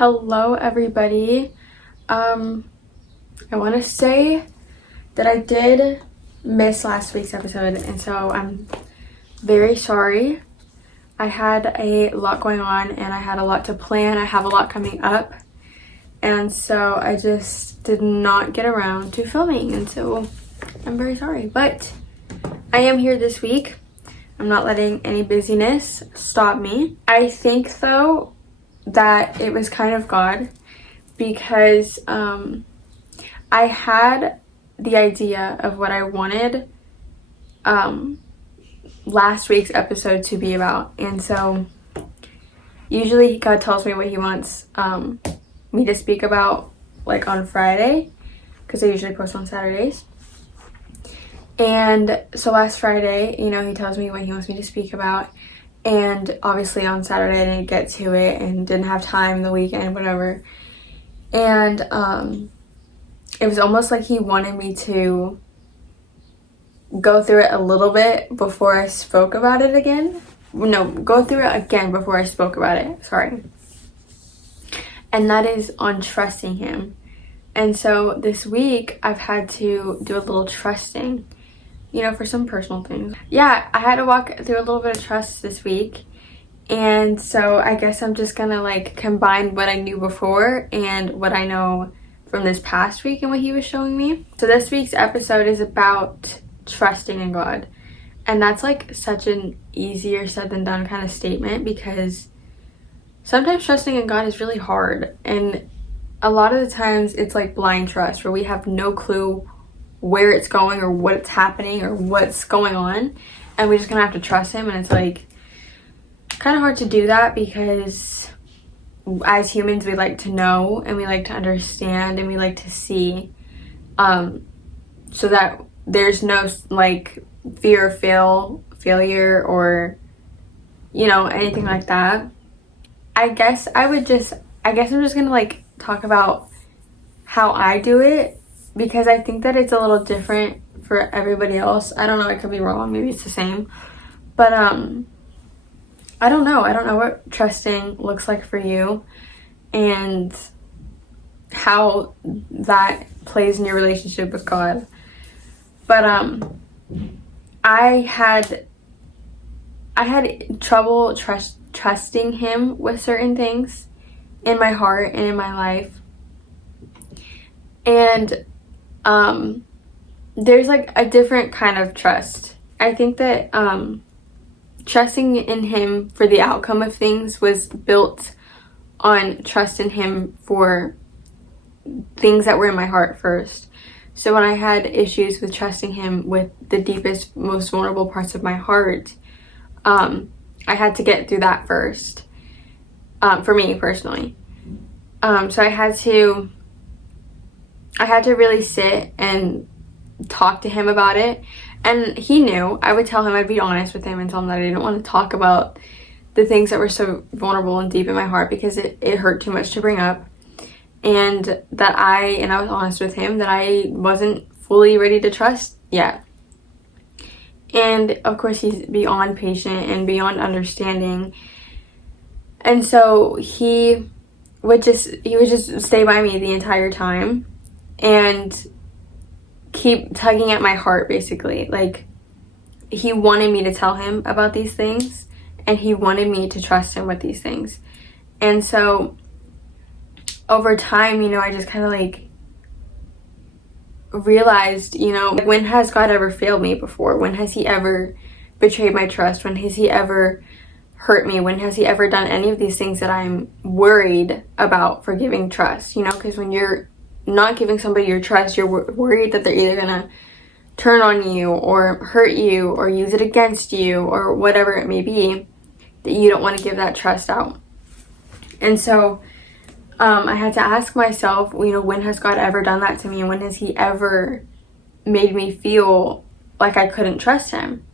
Hello everybody. I want to say that I did miss last week's episode, and so I'm very sorry. I had a lot going on and I had a lot to plan. I have a lot coming up, and so I just did not get around to filming, and so I'm very sorry. But I am here this week. I'm not letting any busyness stop me. I think though that it was kind of God, because I had the idea of what I wanted last week's episode to be about, and so usually God tells me what he wants me to speak about, like on Friday, because I usually post on Saturdays. And so last Friday, he tells me what he wants me to speak about, and obviously on Saturday I didn't get to it and didn't have time the weekend, whatever. And it was almost like he wanted me to go through it a little bit before I spoke about it again. No, go through it again before I spoke about it. Sorry. And that is on trusting him. And so this week I've had to do a little trusting, for some personal things. Yeah, I had to walk through a little bit of trust this week. And so I guess I'm just gonna combine what I knew before and what I know from this past week and what he was showing me. So this week's episode is about trusting in God. And that's such an easier said than done kind of statement, because sometimes trusting in God is really hard. And a lot of the times it's like blind trust, where we have no clue where it's going or what's happening or what's going on, and we're just gonna have to trust him. And it's kind of hard to do that, because as humans we like to know and we like to understand and we like to see, so that there's no fear of failure or anything like that. I guess I'm just gonna talk about how I do it, because I think that it's a little different for everybody else. I don't know, I could be wrong, maybe it's the same, but I don't know what trusting looks like for you and how that plays in your relationship with God. But I had trouble trusting him with certain things in my heart and in my life. And there's a different kind of trust. I think that trusting in him for the outcome of things was built on trust in him for things that were in my heart first. So when I had issues with trusting him with the deepest, most vulnerable parts of my heart, I had to get through that first, for me personally. So I had to really sit and talk to him about it. And he knew. I would tell him, I'd be honest with him and tell him that I didn't want to talk about the things that were so vulnerable and deep in my heart, because it hurt too much to bring up. And that I was honest with him that I wasn't fully ready to trust yet. And of course he's beyond patient and beyond understanding. And so he would just stay by me the entire time and keep tugging at my heart, basically. He wanted me to tell him about these things, and he wanted me to trust him with these things. And so over time, I just kind of realized, when has God ever failed me before? When has he ever betrayed my trust? When has he ever hurt me? When has he ever done any of these things that I'm worried about for giving trust? Because when you're not giving somebody your trust, you're worried that they're either gonna turn on you or hurt you or use it against you or whatever it may be, that you don't want to give that trust out. And so I had to ask myself, when has God ever done that to me? And when has he ever made me feel like I couldn't trust him?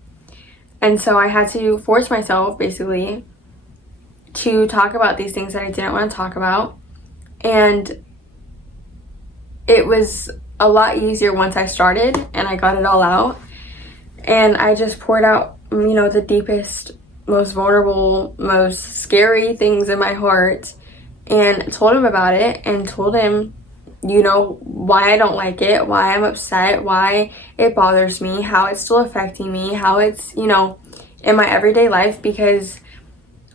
And so I had to force myself, basically, to talk about these things that I didn't want to talk about. And it was a lot easier once I started and I got it all out. And I just poured out, the deepest, most vulnerable, most scary things in my heart. and told him about it and told him, you know, why I don't like it, why I'm upset, why it bothers me, how it's still affecting me, how it's, you know, in my everyday life, because,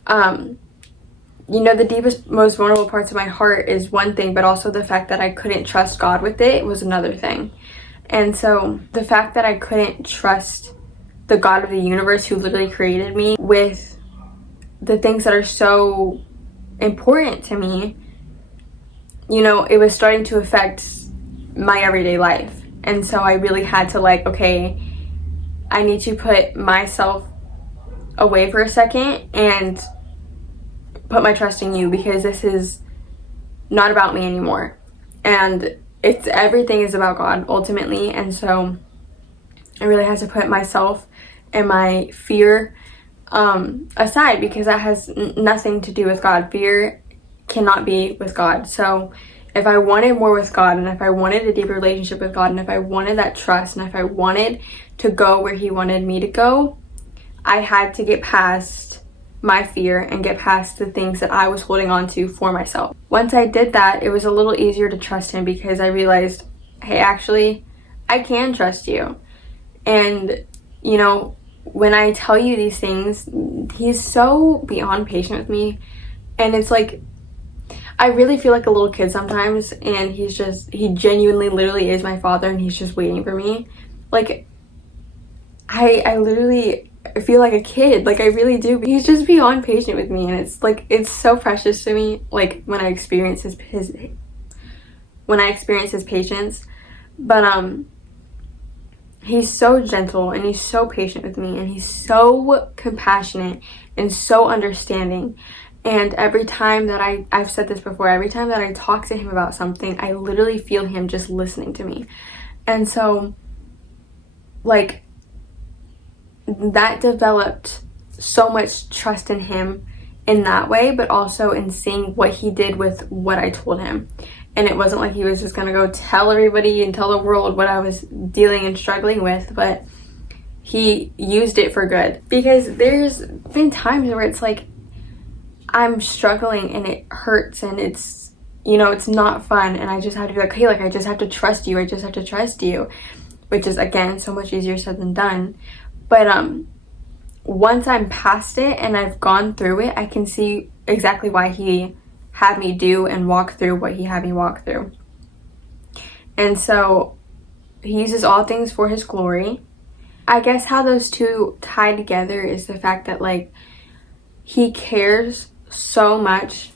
you know, the deepest, most vulnerable parts of my heart is one thing, but also the fact that I couldn't trust God with it was another thing. And so the fact that I couldn't trust the God of the universe who literally created me with the things that are so important to me, you know, it was starting to affect my everyday life. And so I really had to, like, okay, I need to put myself away for a second and put my trust in you, because this is not about me anymore. And it's, everything is about God ultimately. And so I really had to put myself and my fear aside, because that has nothing to do with God. Fear cannot be with God. So if I wanted more with God, and if I wanted a deeper relationship with God, and if I wanted that trust, and if I wanted to go where he wanted me to go, I had to get past my fear and get past the things that I was holding on to for myself. Once I did that, it was a little easier to trust him, because I realized, hey, actually, I can trust you. And, you know, when I tell you these things, he's so beyond patient with me. And it's like, I really feel like a little kid sometimes, and he genuinely literally is my father, and he's just waiting for me. Like, I literally feel like a kid, like I really do. He's just beyond patient with me, and it's like, it's so precious to me, like when I experience his patience. But he's so gentle, and he's so patient with me, and he's so compassionate and so understanding. And every time that I've said this before, every time that I talk to him about something, I literally feel him just listening to me. And so, like, that developed so much trust in him in that way, but also in seeing what he did with what I told him. And it wasn't like he was just gonna go tell everybody and tell the world what I was dealing and struggling with, but he used it for good. Because there's been times where it's like, I'm struggling and it hurts and it's, you know, it's not fun, and I just have to be like, hey, like, I just have to trust you, which is, again, so much easier said than done. But once I'm past it and I've gone through it, I can see exactly why he had me do and walk through what he had me walk through. And so he uses all things for his glory. I guess how those two tie together is the fact that, like, he cares so much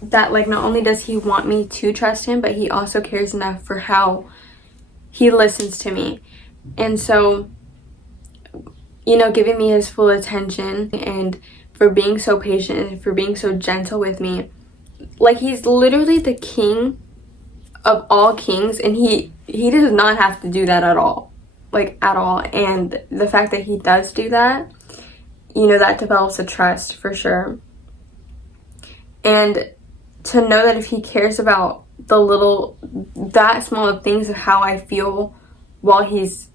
that, like, not only does he want me to trust him, but he also cares enough for how he listens to me. And so, you know, giving me his full attention, and for being so patient and for being so gentle with me. Like, he's literally the king of all kings, and he does not have to do that at all. Like, at all. And the fact that he does do that, you know, that develops a trust for sure. And to know that if he cares about that small of things of how I feel while he's,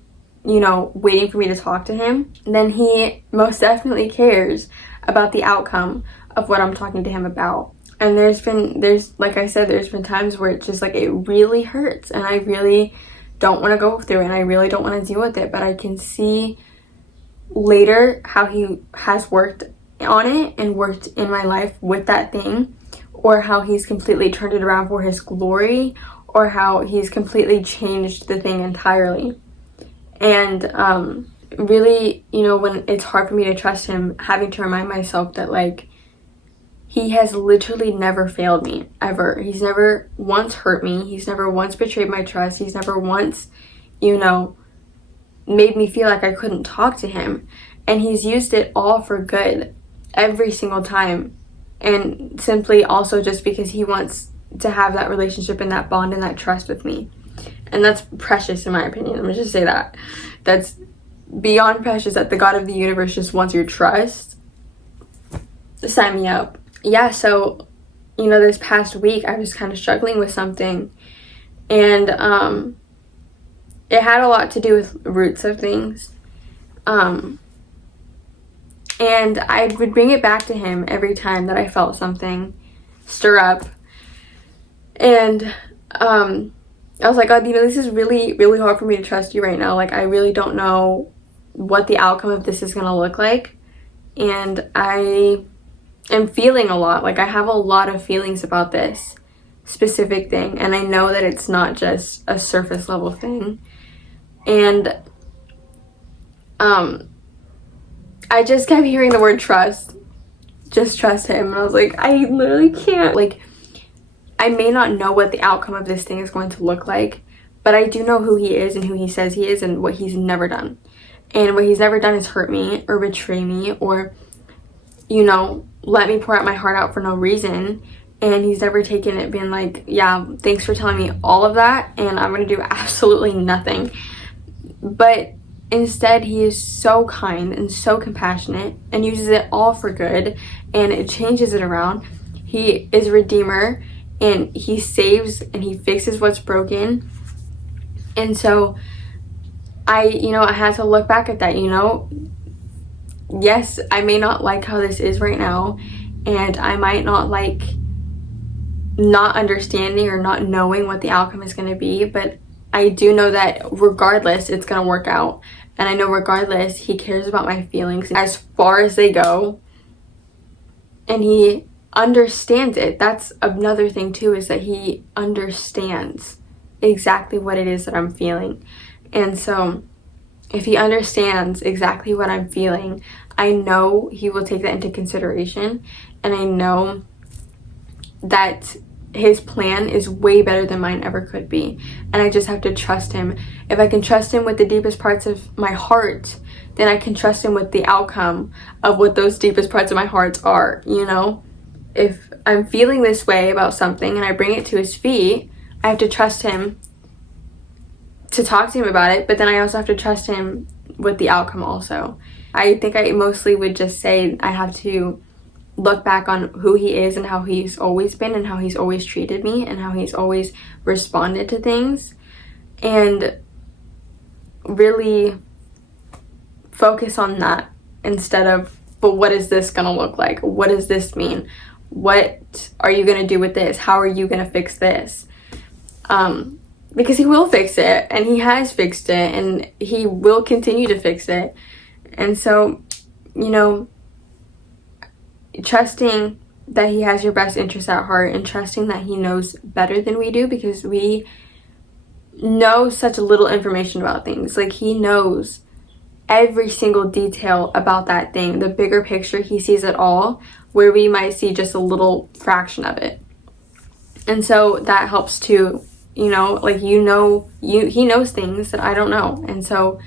you know, waiting for me to talk to him, then he most definitely cares about the outcome of what I'm talking to him about. And like I said, there's been times where it's just like, it really hurts, and I really don't want to go through it, and I really don't want to deal with it, but I can see later how he has worked on it and worked in my life with that thing, or how he's completely turned it around for his glory, or how he's completely changed the thing entirely. And really, you know, when it's hard for me to trust him, having to remind myself that, like, he has literally never failed me, ever. He's never once hurt me. He's never once betrayed my trust. He's never once, you know, made me feel like I couldn't talk to him. And he's used it all for good every single time. And simply also just because he wants to have that relationship and that bond and that trust with me. And that's precious in my opinion. Let me just say that. That's beyond precious, that the God of the universe just wants your trust. Sign me up. Yeah, so, you know, this past week I was kind of struggling with something. And it had a lot to do with roots of things. And I would bring it back to him every time that I felt something stir up And I was like, God, this is really, really hard for me to trust you right now. Like, I really don't know what the outcome of this is going to look like. And I am feeling a lot. Like, I have a lot of feelings about this specific thing. And I know that it's not just a surface level thing. And I just kept hearing the word trust. Just trust him. And I was like, I literally can't. Like, I may not know what the outcome of this thing is going to look like, but I do know who he is and who he says he is and what he's never done. And what he's never done is hurt me or betray me or, let me pour out my heart out for no reason. And he's never taken it being like, yeah, thanks for telling me all of that, and I'm going to do absolutely nothing. But instead, he is so kind and so compassionate and uses it all for good, and it changes it around. He is a redeemer, and he saves and he fixes what's broken. And so I had to look back at that. Yes, I may not like how this is right now, and I might not like not understanding or not knowing what the outcome is going to be, but I do know that regardless, it's going to work out. And I know regardless, he cares about my feelings as far as they go, and he understands it. That's another thing too, is that he understands exactly what it is that I'm feeling. And so if he understands exactly what I'm feeling, I know he will take that into consideration, and I know that his plan is way better than mine ever could be. And I just have to trust him. If I can trust him with the deepest parts of my heart, then I can trust him with the outcome of what those deepest parts of my heart are. If I'm feeling this way about something and I bring it to his feet, I have to trust him to talk to him about it, but then I also have to trust him with the outcome also. I think I mostly would just say I have to look back on who he is and how he's always been and how he's always treated me and how he's always responded to things, and really focus on that instead of, but what is this gonna look like? What does this mean? What are you gonna do with this? How are you gonna fix this? Because he will fix it, and he has fixed it, and he will continue to fix it. And so, trusting that he has your best interest at heart, and trusting that he knows better than we do, because we know such little information about things. Like, he knows every single detail about that thing, the bigger picture. He sees it all, where we might see just a little fraction of it. And so that helps to, he knows things that I don't know. And so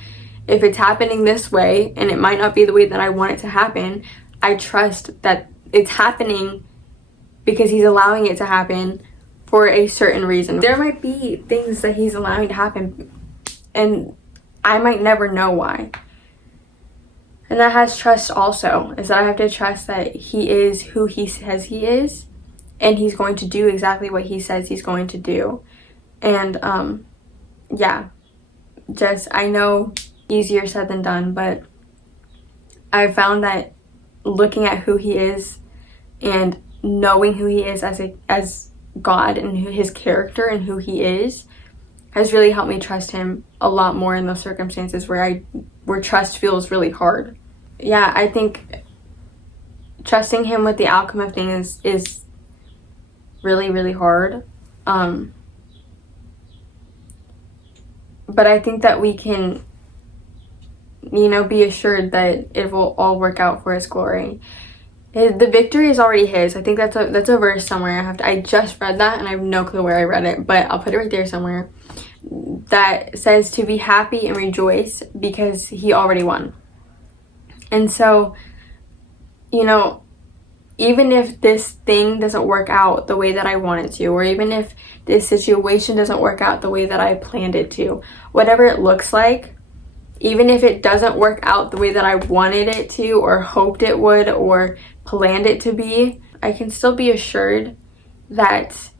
if it's happening this way, and it might not be the way that I want it to happen, I trust that it's happening because he's allowing it to happen for a certain reason. There might be things that he's allowing to happen, and I might never know why. And that has trust also, is that I have to trust that he is who he says he is, and he's going to do exactly what he says he's going to do. And I know easier said than done, but I found that looking at who he is and knowing who he is as God and his character and who he is has really helped me trust him a lot more in those circumstances where trust feels really hard. Yeah, I think trusting him with the outcome of things is really, really hard. But I think that we can, be assured that it will all work out for his glory. The victory is already his. I think that's a verse somewhere. I just read that, and I have no clue where I read it, but I'll put it right there somewhere. That says to be happy and rejoice because he already won. And so, even if this thing doesn't work out the way that I want it to, or even if this situation doesn't work out the way that I planned it to, whatever it looks like, even if it doesn't work out the way that I wanted it to, or hoped it would, or planned it to be, I can still be assured that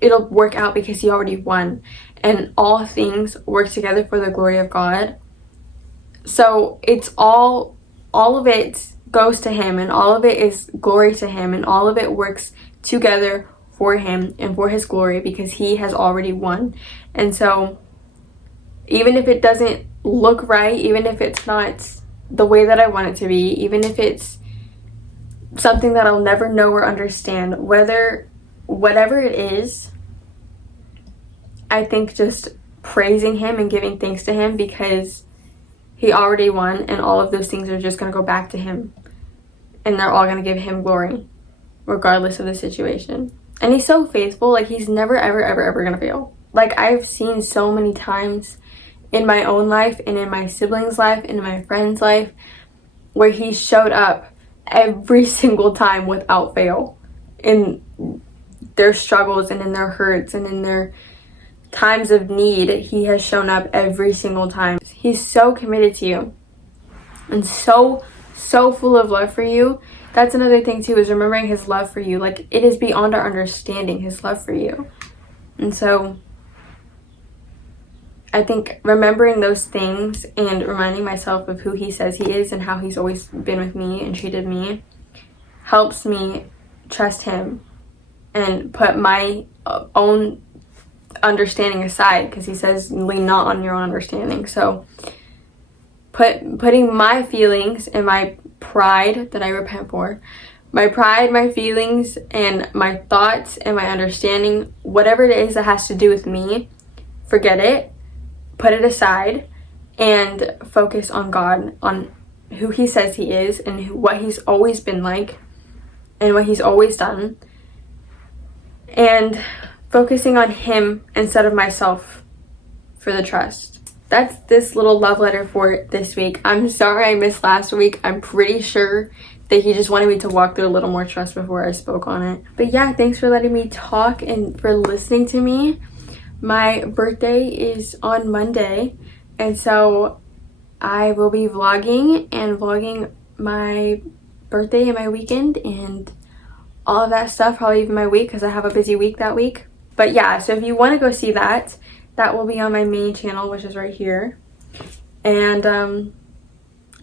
it'll work out because he already won. And all things work together for the glory of God. So it's all of it goes to him, and all of it is glory to him, and all of it works together for him and for his glory, because he has already won. And so even if it doesn't look right, even if it's not the way that I want it to be, even if it's something that I'll never know or understand, whatever it is, I think just praising him and giving thanks to him, because he already won, and all of those things are just going to go back to him, and they're all going to give him glory regardless of the situation. And he's so faithful. Like, he's never ever ever ever going to fail. Like, I've seen so many times in my own life and in my siblings' life and in my friends' life where he showed up every single time without fail in their struggles and in their hurts and in their times of need. He has shown up every single time. He's so committed to you and so full of love for you. That's another thing too, is remembering his love for you. Like, it is beyond our understanding, his love for you. And so I think remembering those things and reminding myself of who he says he is and how he's always been with me and treated me helps me trust him and put my own understanding aside, because he says lean not on your own understanding. So putting my feelings and my pride that I repent for, my pride, my feelings, and my thoughts and my understanding, whatever it is that has to do with me, forget it, put it aside, and focus on God, on who he says he is and what he's always been like and what he's always done, and focusing on him instead of myself for the trust. That's this little love letter for this week. I'm sorry I missed last week. I'm pretty sure that he just wanted me to walk through a little more trust before I spoke on it. But yeah, thanks for letting me talk and for listening to me. My birthday is on Monday, and so I will be vlogging my birthday and my weekend and all of that stuff, probably even my week, because I have a busy week that week. But yeah, so if you want to go see that, that will be on my main channel, which is right here. And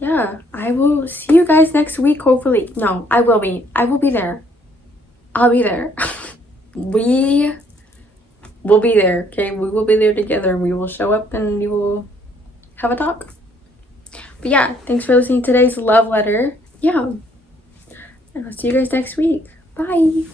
yeah, I will see you guys next week, hopefully. No, I will be there. I'll be there. We will be there, okay? We will be there together. We will show up and we will have a talk. But yeah, thanks for listening to today's love letter. Yeah, and I'll see you guys next week. Bye.